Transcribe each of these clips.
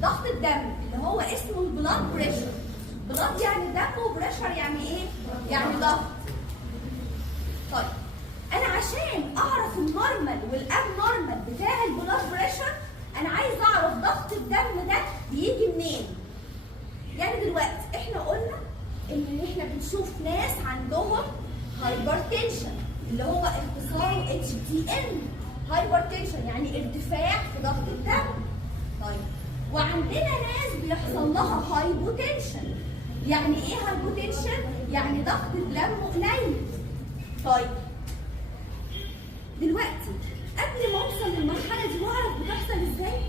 ضغط الدم اللي هو اسمه البلاد بريشر. بلاد يعني دم، وبريشر يعني ايه؟ يعني ضغط. طيب انا عشان اعرف النورمال والاب نورمال بتاع البلاد بريشر انا عايز اعرف ضغط الدم ده بيجي منين. يعني دلوقتي احنا قلنا ان احنا بنشوف ناس عندهم هايبرتنشن اللي هو اختصاره HTN. هايبرتنشن يعني ارتفاع في ضغط الدم. طيب وعندنا ناس بيحصل لها هايبوتنشن. يعني ايه هايبوتنشن؟ يعني ضغط الدم قليل. طيب دلوقتي قبل ما اوصل للمرحله دي واعرف بتحصل ازاي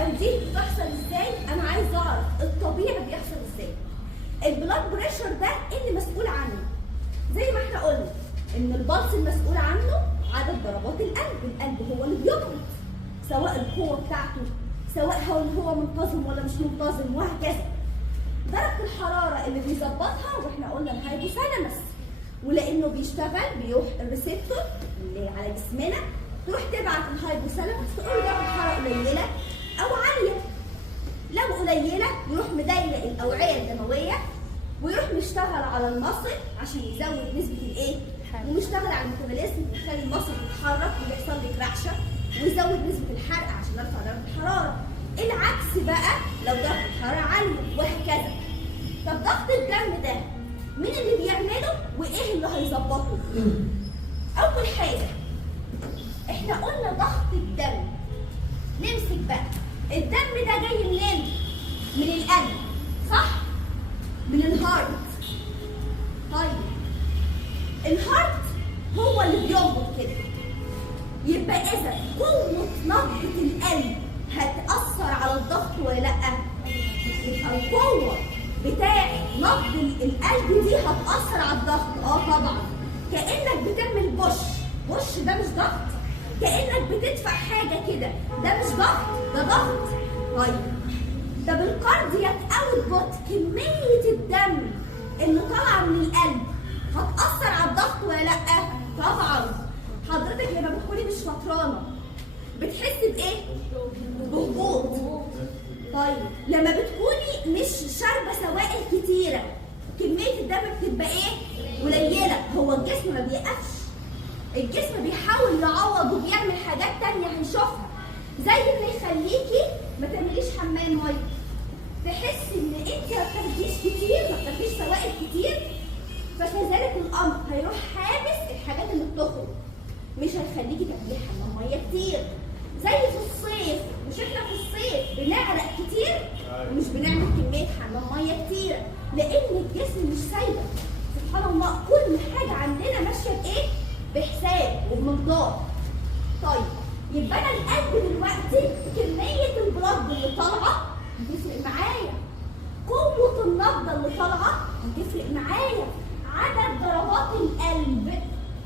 او دي بتحصل ازاي، انا عايز اعرف الطبيعي بيحصل ازاي. البلاد بريشر ده اللي مسؤول عنه زي ما احنا قلنا ان البلس المسؤول عنه عدد ضربات القلب. القلب هو اللي بيضغط، سواء القوه بتاعته، سواء هو منتظم ولا مش منتظم، وهكذا. درجه الحراره اللي بيظبطها واحنا قلنا الهايبوثالاموس، ولانه بيشتغل بيروح الريسبتور اللي على جسمنا تروح تبعت الهايبوثالاموس تقول درجه الحراره قليله او عاليه. لو قليله يروح مضيق الاوعيه الدمويه ويروح مشتغل على المصل عشان يزود نسبه الايه؟ ومشتغل على الميتابوليزم يخلي المصل تتحرك ويحصل لك رعشه ويزود نسبه الحرق عشان ارفع درجه الحراره. العكس بقى لو درجه الحراره عاليه، وهكذا. طب ضغط الدم ده مين اللي بيعمله وايه اللي هيظبطه؟ اول حاجه احنا قلنا ضغط الدم. نمسك بقى الدم ده جاي منين؟ من القلب، صح؟ من الهارت. طيب الهارت هو اللي بينبض كده، يبقى اذا قوه نبضه القلب هتاثر على الضغط ولا لا؟ يبقى القوه بتاع نبض القلب دي هتاثر على الضغط. طبعا كانك بتعمل بوش ده مش ضغط؟ كانك بتدفع حاجه كده، ده مش ضغط، ده ضغط. طيب طب الكاردياك اوتبوت، كميه الدم اللي طالعه من القلب هتاثر على الضغط ولا لا؟ طبعا. حضرتك لما بتكوني مش فطرانه بتحسي بايه؟ بهبوط. طيب لما بتكوني مش شاربه سوائل كتيره كميه الدم بتبقى ايه؟ قليله. هو الجسم ما بيقفش، الجسم بيحاول يعوض وبيعمل حاجات تانية هنشوفها، زي اللي يخليكي ما تعمليش حمام ميه. تحسي ان انت ما بتاخديش كتير، ما بتاخديش سوائل كتير، فكذلك الامر هيروح حابس الحاجات اللي بتخرج، مش هيخليكي تعملي حمام ميه كتير. زي في الصيف، مش احنا في الصيف بنعرق كتير ومش بنعمل كميه حمام ميه كتير، لان الجسم مش سايبه. سبحان الله كل حاجه عندنا ماشيه بايه؟ بحساب وبمقدار. طيب يبقى انا القلب دلوقتي كميه البلد اللي طالعه هتفرق معايا، قوه النبضه اللي طالعه هتفرق معايا، عدد ضربات القلب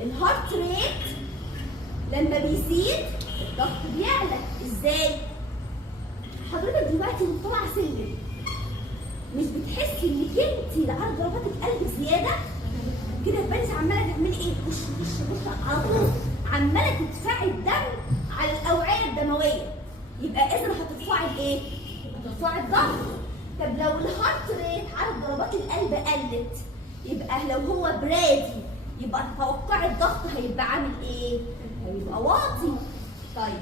الهارت ريت لما بيزيد الضغط بيعلى. ازاي؟ حضرتك دلوقتي وانت طالعه سلم مش بتحسي انك انت عدد ضربات القلب زياده؟ كده يبقى انت عماله تعملي ايه؟ بوش على طول، عماله تدفعي الدم على الاوعيه الدمويه، يبقى اذا هترفعي الايه؟ هترفعي الضغط. طب لو الهارت ريت عدد ضربات القلب قلت، يبقى لو هو برادي يبقى تتوقعي الضغط هيبقى عامل ايه؟ هيبقى واطي. طيب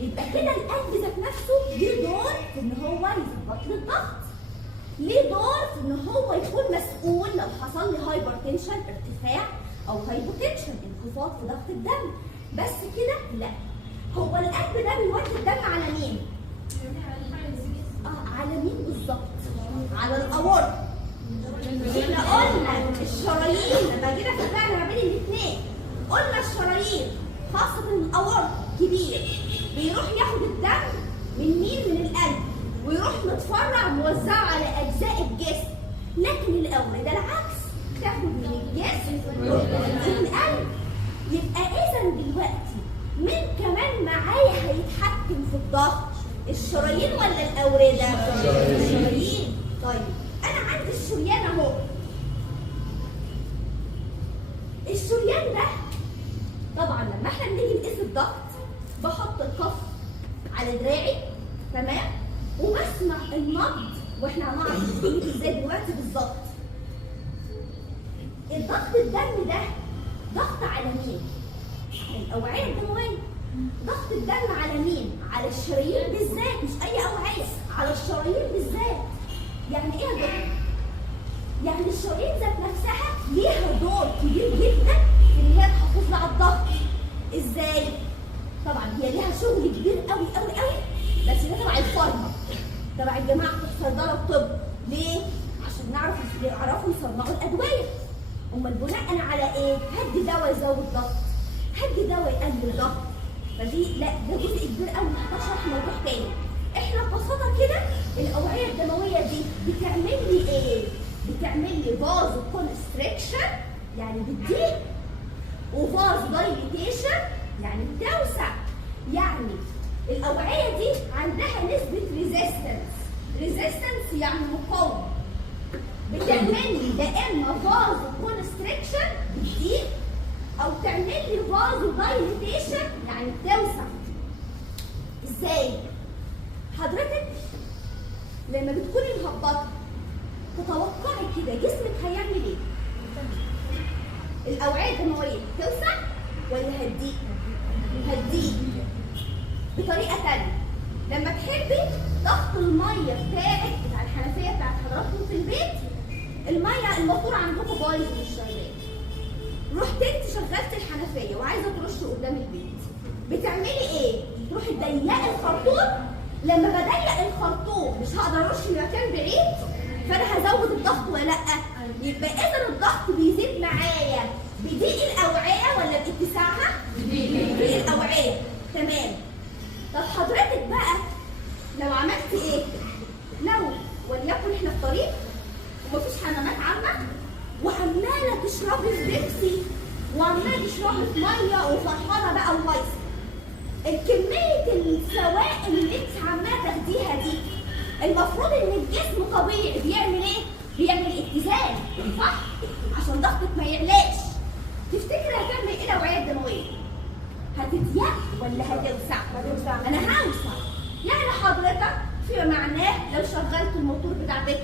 يبقى كده القلب ذات نفسه ليه دور في ان هو يظبط لي الضغط، ليه دور في ان هو يكون مسؤول لو حصل لي هايبرتنشن ارتفاع او هايبوتنشن انخفاض في ضغط الدم. بس كده لا، هو القلب ده بيودي الدم على مين؟ على مين بالظبط؟ على الاورط. احنا قلنا الشرايين لما جينا فرقنا ما بين الاثنين، قلنا الشرايين خاصة الاورط كبير بيروح ياخد الدم من مين؟ من القلب، ويروح متفرع موزعه على اجزاء الجسم. لكن الاوردة العكس، تاخد من الجسم وتوديه القلب. يبقى اذا دلوقتي مين كمان معايا هيتحكم في الضغط؟ الشرايين ولا الاورده؟ الشرايين. طيب انا عندي الشريان اهو، الشريان ده طبعا لما احنا بنيجي نقيس الضغط بحط الكف على دراعي، تمام، وبسمع النبض، واحنا هنعرف بيجي ازاي دلوقتي بالظبط. الضغط الدم ده ضغط على مين؟ الاوعيه الدمويه. ضغط الدم على مين؟ على الشرايين بالذات، مش اي اوعيه، على الشرايين بالذات. يعني ايه يا دكتور؟ يعني الشرايين ذات نفسها ليها دور كبير جدا في ان هي تحافظ على الضغط. ازاي؟ طبعا هي ليها شغل كبير قوي قوي قوي، بس ده تبع الفارما، تبع الجماعه بتوع الصيدله والطب. ليه؟ عشان يعرفوا يصنعوا الادويه. امال بناء على ايه؟ هدي دواء يزود الضغط، هدي دواء يقلل الضغط. فدي لا، ده جزء كبير قوي، محتاج شرح موضوع تاني. احنا ببساطه كده الاوعيه الدمويه دي بتعمل لي ايه؟ بتعمل لي فازو كونستريكشن يعني بتضيق، وفازو دايليتيشن يعني بتوسع. يعني الاوعيه دي عندها نسبه ريزيستنس يعني مقاومه. بتعمل لي يا اما فازو كونستريكشن بتضيق، او تعمل لي فازو دايليتيشن يعني بتوسع. ازاي؟ حضرتك لما بتكوني مهبطه تتوقعي كده جسمك هيعمل ايه؟ الاوعيه الدمويه توسع ولا هتضيق؟ هتضيق. بطريقه ثانيه، لما تحبي ضغط الميه بتاعك بتاع الحنفيه بتاعت حضراتكم في البيت، الميه الموتور عندكم بايظ مش شغال، رحت انت شغلت الحنفيه وعايزه ترش قدام البيت، بتعملي ايه؟ تروحي تضيقي الخرطوم. لما بضيق الخرطوم مش هقدر ارش لمكان بعيد، فانا هزود الضغط ولا لا؟ يبقى اذا الضغط بيزيد معايا بضيق الاوعيه ولا باتساعها؟ بضيق الاوعيه. تمام. طب حضرتك بقى لو عملت ايه؟ لو وليكن احنا في طريق ومفيش حمامات عامه وعماله تشربي في بيبسي وعماله تشربي في ميه وفرحانه بقى وهايصه، الكميه السوائل اللي انت عماله تاخديها دي المفروض ان الجسم طبيعي بيعمل ايه؟ بيعمل اتزان، صح؟ عشان ضغطك ما يعلاش. تفتكر هتعمل ايه الاوعيه الدمويه؟ هتضيق ولا هتوسع؟ انا هوسع. يعني حضرتك فيما معناه لو شغلت الموتور بتاع بيتك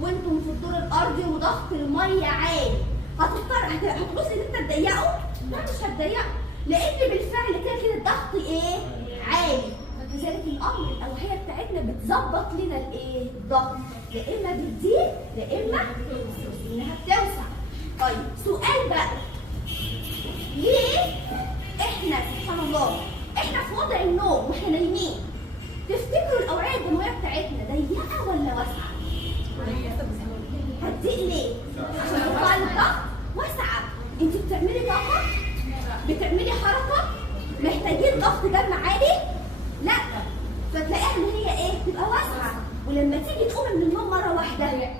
وانتم في الدور الارضي وضغط الميه عالي، هتبص ان انت تضيقه؟ لا مش هتضيقه، لان بالفعل كده الضغط ايه؟ عالي. لذلك الامر الاوعيه بتاعتنا بتظبط لنا الايه؟ الضغط، يا اما بتضيق يا اما انها بتوسع. طيب سؤال بقى، ليه احنا سبحان الله احنا في وضع النوم واحنا نايمين تفتكروا الاوعيه الدمويه بتاعتنا ضيقه ولا واسعه؟ هتضيق ليه؟ عشان تطلع الضغط واسعه. انت بتعملي طاقه؟ بتعملي حركه؟ محتاجين ضغط دم عالي؟ لا، فتلاقيها ان هي ايه؟ تبقى واسعه، ولما تيجي تقومي من النوم مره واحده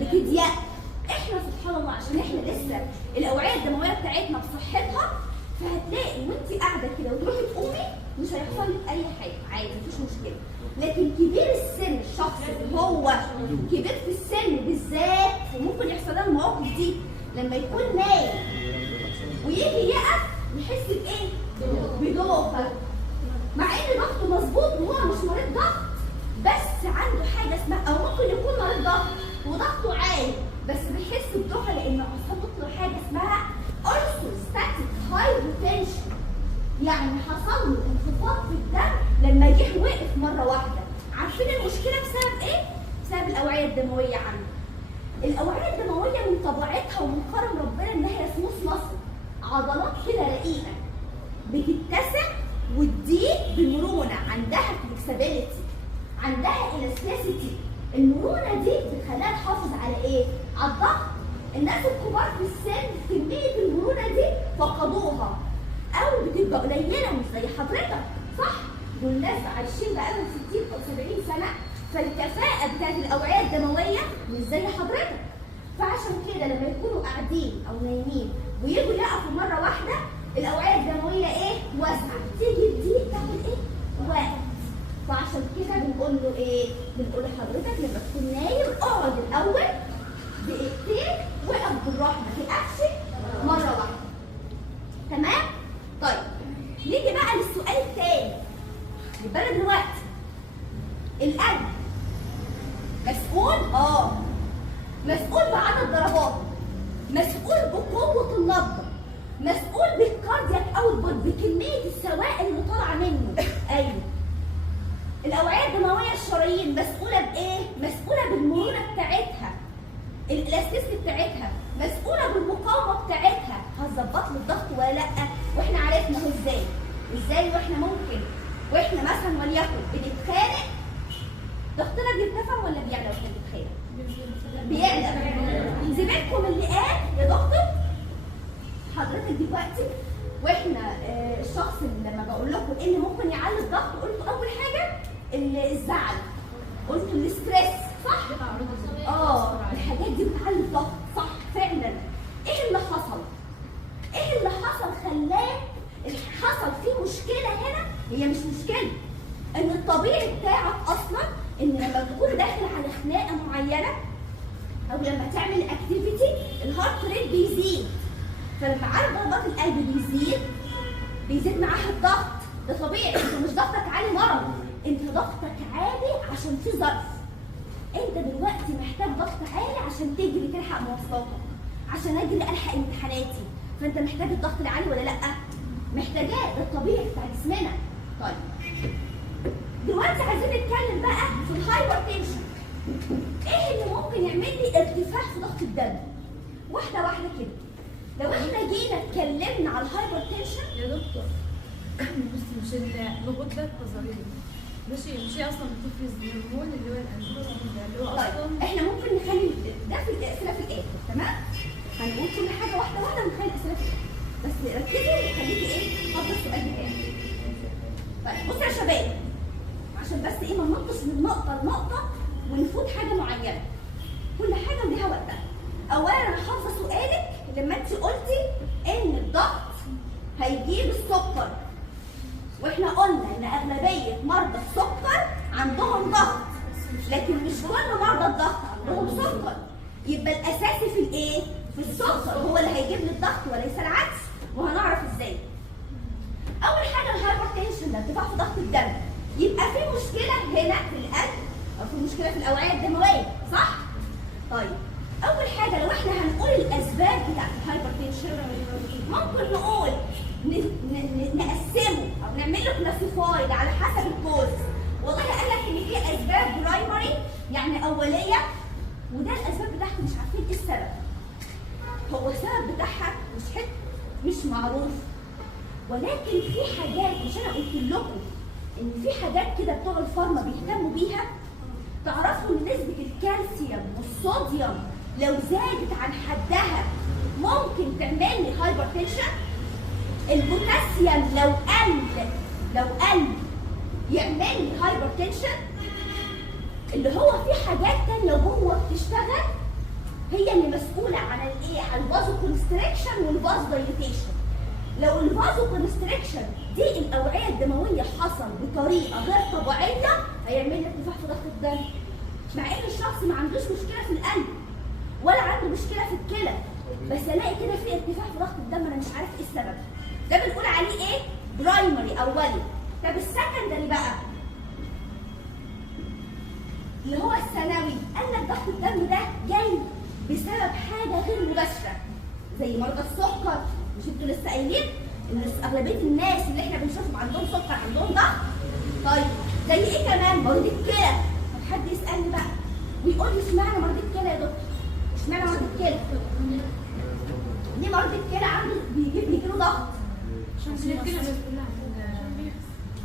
بتضيق. احنا سبحان الله عشان احنا لسه الاوعيه الدمويه بتاعتنا بصحتها، فهتلاقي وانت قاعده كده وتروحي تقومي مش هيحصل لك اي حاجه، عادي مفيش مشكله. لكن كبير السن، الشخص اللي هو كبير في السن بالذات وممكن يحصل له المواقف دي، لما يكون نايم ويجي يقف يحس بايه؟ بدوخه، مع ان ضغطه مظبوط وهو مش مريض ضغط، بس عنده حاجه اسمها، او ممكن يكون مريض ضغط وضغطه عالي بس بيحس بدوخه لان حصلت له حاجه اسمها اورثوستاتيك هايبوتنشن، يعني حصل له انخفاض في الدم لما جه وقف مره واحده. عارفين المشكله بسبب ايه؟ بسبب الاوعيه الدمويه عنده. الاوعيه الدمويه من طبيعتها ومن كرم ربنا ان هي سموث مصر، عضلات كده رقيقه بتتسع وتضيق بمرونه، عندها فلكسبيليتي، عندها الاستيسيتي. المرونه دي بتخليها تحافظ على ايه؟ على الضغط. الناس الكبار في السن كميه المرونه دي فقدوها او بتبقى قليله مش زي حضرتك، صح؟ دول ناس عايشين بقالهم 60 او 70 سنه، فالكفاءه بتاعت الاوعيه الدمويه مش زي حضرتك. فعشان كده لما يكونوا قاعدين او نايمين ويجوا يقفوا مره واحده الاوعيه الدمويه ايه؟ واسعه، تيجي تضيق تعمل ايه؟ وقت. فعشان كده بنقول له ايه؟ بنقول لحضرتك لما تكون نايم اقعد الاول دقيقتين وقف بالراحه، ما تقفش مره واحده. تمام؟ طيب نيجي بقى للسؤال الثاني. يبقى انا دلوقتي القلب مسؤول بعدد ضرباته، مسؤول بقوه النبضه، مسؤول بالكاردياك اوتبوت بكميه السوائل اللي طالعه منه. ايوه. الاوعيه الدمويه الشرايين مسؤوله بايه؟ مسؤوله بالمرونه بتاعتها، الالاستيستي بتاعتها، مسؤوله بالمقاومه بتاعتها. هتظبط له الضغط ولا لا؟ واحنا عرفنا هو ازاي واحنا ممكن واحنا مثلا وليكن بنتخانق ضغطنا بيرتفع ولا بيعلى واحنا بنتخانق؟ بيعلى. زميلكم اللي قال يا دكتور حضرتك دلوقتي واحنا الشخص اللي لما بقول لكم ايه اللي ممكن يعلي الضغط قلتوا اول حاجه الزعل، قلتوا الاستريس، صح؟ الحاجات دي بتعلي الضغط، صح فعلا. ايه اللي حصل؟ ايه اللي حصل خلاه حصل فيه مشكله هنا؟ هي مش مشكله، ان الطبيعي بتاعك اصلا ان لما تكون داخل على خناقه معينه او لما تعمل اكتيفيتي الهارت ريت بيزيد، فلما عدد ضربات القلب بيزيد معاها الضغط. ده طبيعي، انت مش ضغطك عالي مرض، انت ضغطك عالي عشان في ظرف. انت دلوقتي محتاج ضغط عالي عشان تجري تلحق مواصلاتك، عشان اجري الحق امتحاناتي، فانت محتاج الضغط العالي ولا لا؟ محتاجاه، ده الطبيعي بتاع جسمنا. طيب دلوقتي عايزين نتكلم بقى في الهايبر تنشن. ايه اللي ممكن يعمل لي ارتفاع في ضغط الدم؟ واحده واحده كده. لو احنا جينا اتكلمنا على الهايبر تنشن يا دكتور بس مش الغده الكظريه مش هي اصلا بتفرز الهرمون اللي هو الاندروجين اللي هو اصلا. طيب احنا ممكن نخلي ده في الاسئله في الاخر، تمام؟ هنقول كل حاجه واحده واحده ونخلي الاسئله في الاخر، بس ركزي وخليكي ايه حافظه السؤال بتاعك. طيب بصوا يا شباب، عشان بس ايه ما ننطش من نقطه لنقطه ونفوت حاجه معينه، كل حاجه وليها وقتها. اولا انا حافظه سؤالك لما انت قلتي ان الضغط هيجيب السكر، واحنا قلنا ان اغلبيه مرضى السكر عندهم ضغط، لكن مش كل مرضى الضغط عندهم سكر. يبقى الاساسي في الايه؟ في السكر، هو اللي هيجيب لي الضغط وليس العكس، وهنعرف ازاي. اول حاجه الهايبر تنشن ده ارتفاع في ضغط الدم، يبقى في مشكله هنا في القلب او في مشكله في الاوعيه الدمويه، صح؟ طيب اول حاجه لو احنا هنقول الاسباب بتاعت الهايبر تنشن ممكن نقول نقسمه او نعمل له كلاسيفايد على حسب الكوز. والله قال لك ان في اسباب برايمري يعني اوليه، وده الاسباب بتاعته مش عارفين ايه السبب. هو السبب بتاعها مش معروف، ولكن في حاجات، مش انا قلت لكم ان في حاجات كده بتوع الفارما بيهتموا بيها. تعرفوا ان نسبه الكالسيوم والصوديوم لو زادت عن حدها ممكن تعمل لي هايبر تنشن. البوتاسيوم لو قل يعمل لي هايبر تنشن. اللي هو في حاجات تانية جوه بتشتغل هي اللي مسؤولة عن الايه؟ عن الفازو كونستريكشن والفازو دايليتيشن. لو الفازو كونستريكشن دي الاوعية الدموية حصل بطريقة غير طبيعية هيعمل لي ارتفاع في ضغط الدم. مع ان الشخص ما عندوش مشكلة في القلب ولا عنده مشكلة في الكلى، بس الاقي كده في ارتفاع في ضغط الدم انا مش عارف ايه السبب. ده بنقول عليه ايه؟ برايمري اولي. طب السكندري بقى اللي هو الثانوي، قال لك ضغط الدم ده جاي بسبب حاجه غير مباشره زي مرضى السكر. مش انتوا لسه قايلين ان اغلبيه الناس اللي احنا بنشوفهم عندهم سكر عندهم ضغط؟ طيب زي ايه كمان؟ مريض الكلى. طب حد يسالني بقى ويقول لي اشمعنى مريض الكلى يا دكتور؟ اشمعنى مريض الكلى؟ ليه مريض الكلى عنده بيجي له ضغط؟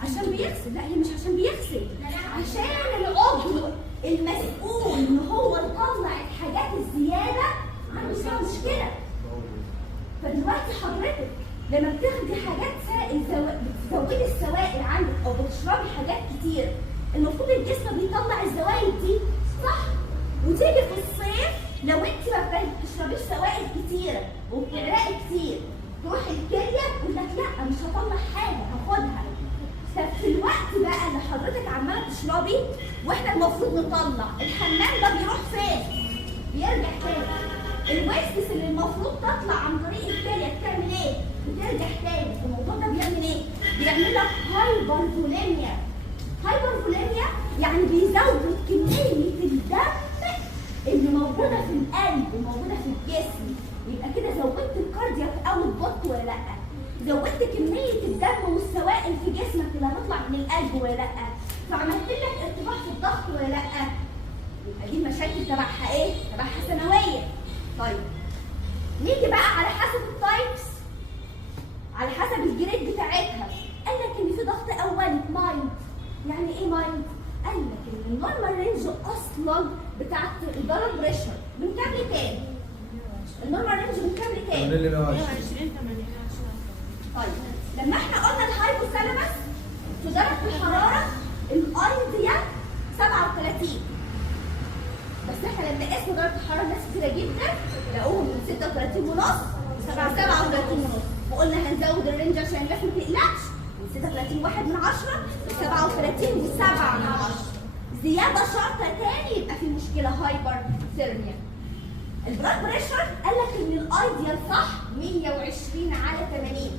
عشان بيغسل. لا هي مش عشان بيغسل، عشان العضو المسؤول ان هو يطلع الحاجات الزياده عنده فيها مشكله. فدلوقتي حضرتك لما بتاخدي حاجات سائل بتزودي السوائل عندك او بتشربي حاجات كتير، المفروض الجسم بيطلع الزوائد دي، صح؟ وتيجي في الصيف لو انت ما بتشربيش سوائل كتيره وبتعرقي كتير تروح الكليه تقول لك لا مش هطلع حاجه هاخدها. طب في الوقت بقى اللي حضرتك عماله تشربي واحنا المفروض نطلع، الحمام ده بيروح فين؟ بيرجع تاني. الويستس اللي المفروض تطلع عن طريق الكليه بتعمل ايه؟ بترجع تاني. الموضوع ده بيعمل ايه؟ بيعمل لك هايبرفوليميا. هايبرفوليميا يعني بيزود كميه الدم اللي موجوده في الدم والسوائل في جسمك اللي هتطلع من القلب ولا لا؟ فعملت لك ارتفاع في الضغط ولا لا؟ يبقى دي المشاكل تبعها ايه؟ تبعها ثانويه. طيب نيجي بقى على حسب التايبس، على حسب الجريد بتاعتها. قال لك ان في ضغط اولي مايلد. يعني ايه مايلد؟ قال لك ان النورمال رينج اصلا بتاعت البلد بريشر من كام لكام؟ النورمال رينج من كام لكام؟ 120 طيب لما احنا قلنا الهايبوثالاموس في درجه الحراره الايديال 37، بس احنا لما قسنا درجه الحراره ناس كتيره جدا لقوهم من 36 ونص ل 37 ونص، وقلنا هنزود الرينج عشان الناس ما تقلقش من 36 واحد من 10 ل 37 و7 من 10. زياده شرطه تاني يبقى في مشكله هايبر ثيرميا. البلاد بريشر قال لك ان الايديال صح 120 على 80،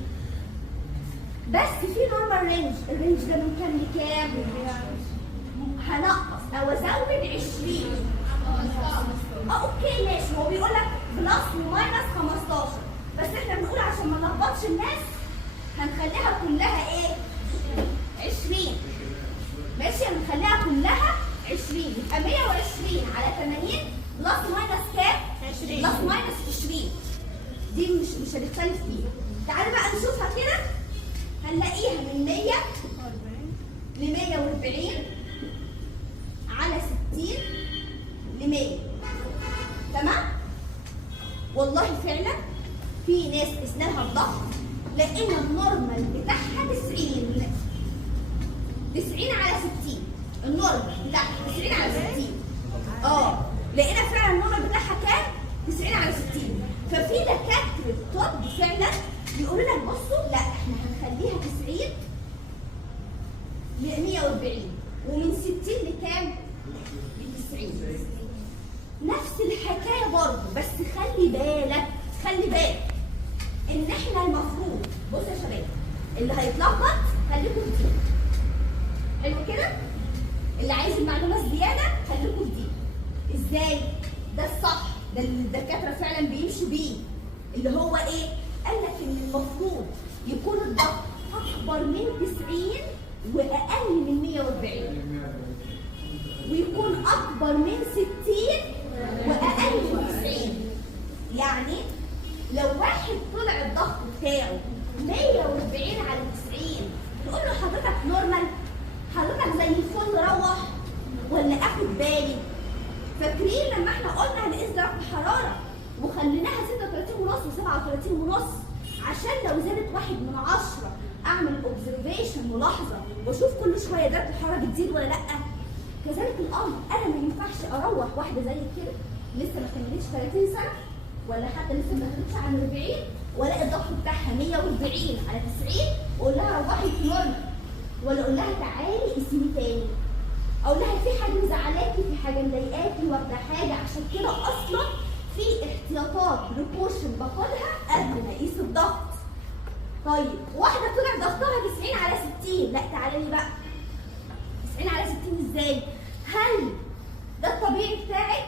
بس في نورمال رينج. الرينج ده من كام لكام؟ هنقص او ازود 20. اوكي ماشي، هو بيقول لك بلس وماينس 15، بس احنا بنقول عشان ما نلخبطش الناس هنخليها كلها ايه؟ 20. ماشي، هنخليها كلها 20، يبقى 120 على 80 بلس ماينس كام؟ 20. بلس ماينس 20 دي مش هنختلف فيها. تعالوا بقى نشوفها كده، هنلاقيها من 100 ل 140 على 60 ل 100. تمام؟ والله فعلا في ناس قسناها الضغط لقينا النورمال بتاعها 90 على 60. النورمال بتاعها 90 على 60. لقينا فعلا النورمال بتاعها كام؟ 90 على 60. ففي دكاتره طب فعلا بيقولوا لك بصوا لا احنا هنخليها 90 ل 140 ومن 60 لكام؟ ل 90. نفس الحكايه برضه، بس خلي بالك ان احنا المفروض بصوا يا شباب اللي هيتلخبط خليكم في دي. حلو كده؟ اللي عايز المعلومه زياده خليكم في دي. ازاي؟ ده الصح، ده اللي الدكاتره فعلا بيمشوا بيه، اللي هو ايه؟ قال لك ان المفروض يكون الضغط اكبر من 90 واقل من 140، ويكون اكبر من 60 واقل من 90. يعني لو واحد طلع الضغط بتاعه 140 على 90 تقول له حضرتك نورمال؟ حضرتك زي الفل روح ولا اخد بالي؟ فاكرين لما احنا قلنا هنقيس درجه الحراره وخليناها 36 ونص و37 ونص عشان لو زادت 1 من 10 اعمل اوبزرفيشن ملاحظه واشوف كل شويه درجه الحراره بتزيد ولا لا؟ كذلك الامر، انا ما ينفعش اروح واحده زي كده لسه ما كملتش 30 سنه ولا حتى لسه ما دخلتش على 40 والاقي الضغط بتاعها 140 على 90 واقول لها روحي في نورمال، ولا اقول لها تعالي قيسيني تاني، اقول لها في حاجه مزعلاكي، في حاجه مضايقاكي، واخده حاجه. عشان كده اصلا في احتياطات بريكوشن باخدها قبل ما اقيس الضغط. طيب واحده طلع ضغطها 90 على 60، لا تعالي لي بقى 90 على 60 ازاي؟ هل ده الطبيعي بتاعك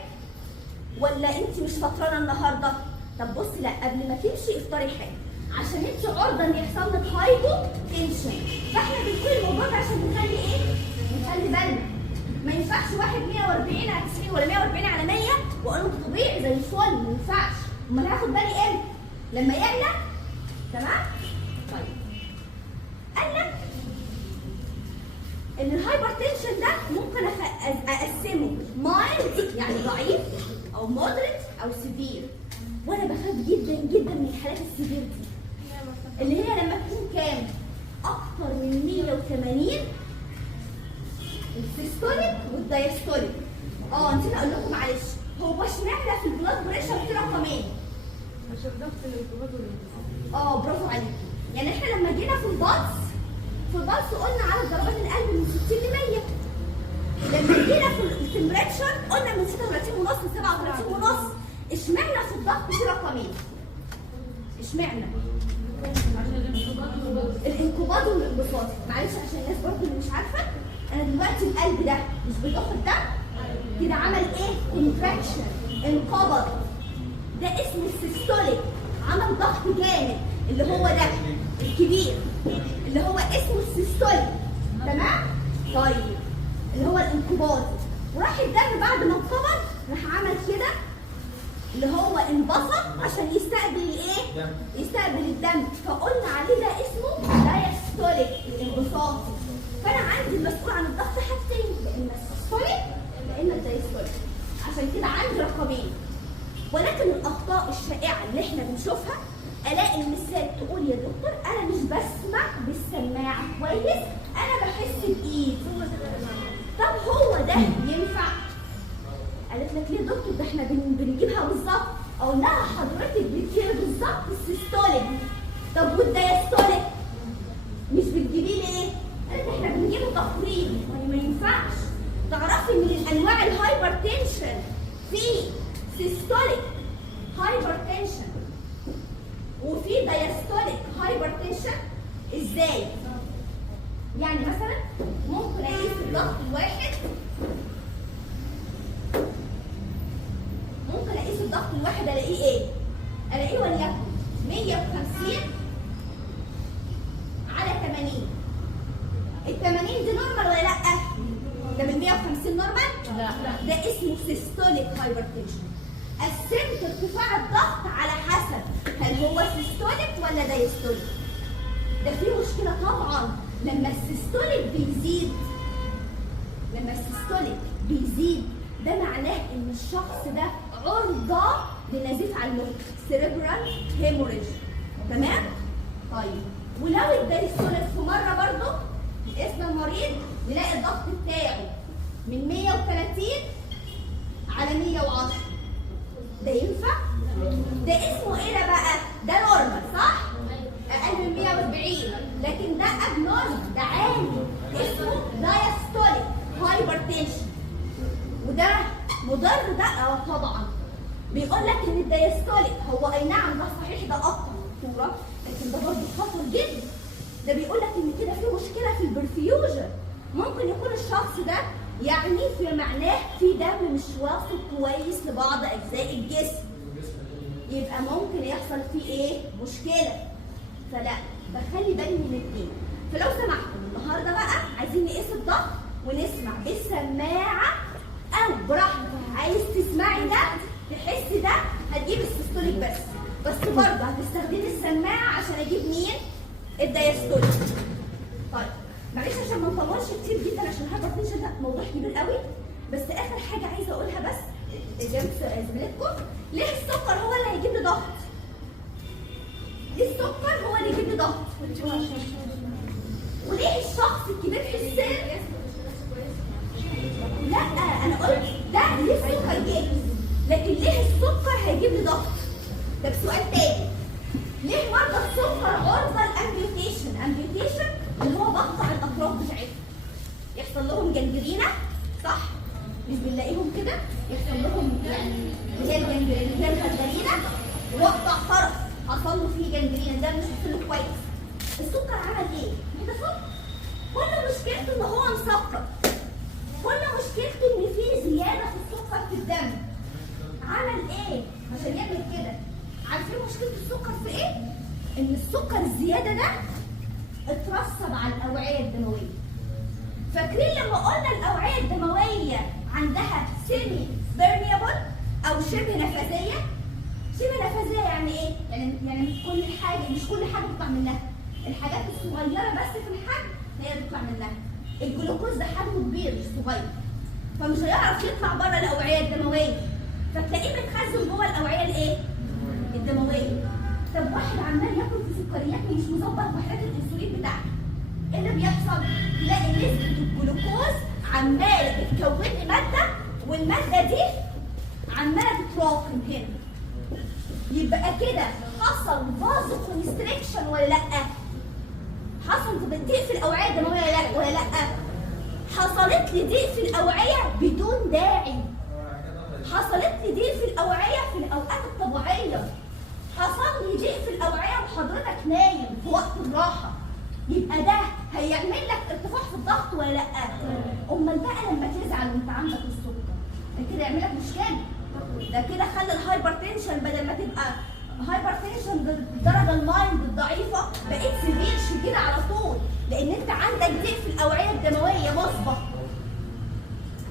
ولا انت مش فطرانه النهارده؟ طب بصي، لا قبل ما تمشي افطري حاجه عشان انت عرضه ان يحصل لك هايبو تنشن. فاحنا بنقول الموضوع ده عشان نخلي ايه؟ نخلي بالنا. ما ينفعش واحد 140 على 90 ولا 140 على 100 واقول له طبيعي زي الفل، ما ينفعش. امال هاخد بالي امتى؟ لما يعلى. تمام؟ طيب قال لك ان الهايبرتنشن ده ممكن اقسمه مايلد يعني ضعيف او مودريت او سيفير، وانا بخاف جدا جدا من الحالات السيفير دي اللي هي لما تكون كام؟ اكتر من 180 السيستوليك والدايستوليك. نسيت اقول لكم معلش، هو اشمعنى في البلاد بريشر في رقمين؟ عشان ضغط الانقباض والانبساط. برافو عليكي. يعني احنا لما جينا في البلس قلنا على ضربات القلب من 60 ل 100. لما جينا في التمبريتشر قلنا من 36 ونص ل 37 ونص. اشمعنى في الضغط في رقمين؟ اشمعنى؟ الانقباض والانبساط. معلش عشان الناس برضه اللي مش عارفه، انا دلوقتي القلب ده مش بيضخ الدم كده، عمل ايه؟ كونتراكشن، انقبض. ده اسمه السيستوليك، عمل ضغط جامد. اللي هو ده الكبير اللي هو اسمه السيستوليك، تمام؟ طيب اللي هو الانقباضي، وراح الدم بعد ما انقبض راح عمل كده اللي هو انبسط عشان يستقبل الايه؟ يستقبل الدم، فقلنا عليه ده اسمه دايستوليك الانبساطي. فانا عندي المسؤول عن الضغط حاجتين، يا اما السيستوليك يا اما الدايستوليك، عشان كده عندي رقمين. ولكن الاخطاء الشائعه اللي احنا بنشوفها الاقي المثال تقول يا دكتور انا مش بسمع بالسماعه كويس، انا بحس بايد. طب هو ده ينفع؟ قالت لك ليه يا دكتور ده احنا بنجيبها بالظبط؟ اقول لها حضرتك بتجيبي بالظبط السيستوليك. طب والدايستوليك مش بتجيبيه ليه؟ قالت احنا بنجيبه تقريبي، ما ينفعش. تعرفي ان من انواع الهايبرتنشن في سيستوليك هايبرتنشن وفي دايستوليك هايبرتنشن. ازاي؟ يعني مثلا ممكن اقيس الضغط الواحد، الاقيه ايه؟ الاقيه وليكن 150 على 80. ال 80 دي نورمال ولا لا؟ ده من 150 نورمال؟ لا. ده اسمه سيستوليك هايبرتنشن. قسمت ارتفاع الضغط على حسب هل هو سيستوليك ولا دايستوليك. ده فيه مشكله طبعا لما السيستوليك بيزيد، ده معناه ان الشخص ده عرضه لنزيف على المخ، سيريبرال هيموريج. تمام؟ طيب ولو الدايستوليك في مره برضه اسم المريض نلاقي الضغط بتاعه من 130 على 110. ده ينفع؟ ده اسمه ايه ده بقى؟ ده نورمال صح؟ اقل من 140، لكن ده ابنورمال، ده عالي، اسمه دايستوليك هايبرتنشن. وده مضر بقى طبعا. بيقول لك ان الدايستوليك هو اي نعم ده صحيح ده اقوى صوره، لكن ده برضه خطر جدا. ده بيقول لك ان كده في مشكله في البرفيوجن، ممكن يكون الشخص ده يعني في معناه في دم مش واصل كويس لبعض اجزاء الجسم، يبقى ممكن يحصل فيه ايه؟ مشكله. فلا، بخلي بالي من الاثنين. فلو سمحتوا النهارده بقى عايزين نقيس الضغط ونسمع بالسماعه او براحتك، عايز تسمعي ده تحسي ده هتجيب السيستوليك بس برضه هتستخدمي السماعه عشان اجيب مين؟ الدايستوليك. طيب معلش عشان ما نطولش كتير جدا عشان الهايبرتنشن ده موضوع كبير قوي، بس اخر حاجه عايزه اقولها بس جنب زميلتكم، ليه السكر هو اللي هيجيب لي ضغط؟ ليه السكر هو اللي يجيب لي ضغط؟ وليه الشخص الكبير في السن؟ لا انا قلت ده ليه السكر جاي، لكن ليه السكر هيجيب لي ضغط؟ طب سؤال تاني، ليه مرضى السكر عرضه الامبيوتيشن اللي هو بقطع الاطراف بتاعتهم؟ يحصل لهم جنجرينا صح؟ مش بنلاقيهم كده؟ يحصل لهم يعني اللي هي الجنجرينا اللي هي الغرغرينه، وقطع طرف حصل له فيه جنجرينا، ده مش وصل له كويس. السكر عمل ايه؟ ده سكر. كل مشكلته ان هو مسكر. كل مشكلته ان في زياده في السكر في الدم. عمل ايه عشان يعمل كده؟ عارفين مشكله السكر في ايه؟ ان السكر الزياده ده اترسب على الاوعيه الدمويه. فاكرين لما قلنا الاوعيه الدمويه عندها سيمي بيرميبل او شبه نفاذيه؟ شبه نفاذيه يعني ايه؟ يعني مش كل حاجه بتطلع منها. الحاجات الصغيره بس في الحجم هي اللي بتطلع منها. الجلوكوز ده حجمه كبير مش صغير، فمش هيعرف يطلع بره الاوعيه الدمويه، فتلاقيه متخزن جوه الاوعيه الايه؟ الدمويه. طب واحد عمال ياكل في سكريات ومش مظبط وحدات الانسولين بتاعته، ايه اللي بيحصل؟ تلاقي نسبه الجلوكوز عماله بتكون لي ماده، والماده دي عماله تتراكم هنا. يبقى كده حصل فازو كونستريكشن ولا لا؟ حصل ضيق في الاوعيه الدمويه ولا لا؟ حصلت لي ضيق في الاوعيه بدون داعي. حصلت لي ضيق في الاوعيه في الاوقات الطبيعيه. حصل لي ضيق في الاوعيه وحضرتك نايم في وقت الراحه. يبقى ده هيعمل لك ارتفاع في الضغط ولا لا؟ امال بقى لما تزعل وانت عندك السكر، ده كده يعمل لك مشكله. ده كده خلى الهايبرتنشن بدل ما تبقى هايبرتنشن بالدرجه المايند الضعيفه، بقيت سيفير شديد على طول، لان انت عندك ضيق في الاوعيه الدمويه مسبق.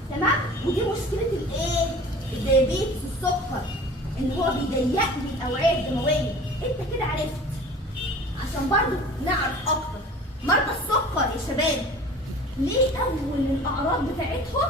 تمام؟ ودي مشكله الايه؟ الديابيتس السكر، ان هو بيضيق لي الاوعيه الدمويه. انت كده عرفت، عشان برضو نعرف اكتر. مرضى السكر يا شباب ليه اول الاعراض بتاعتهم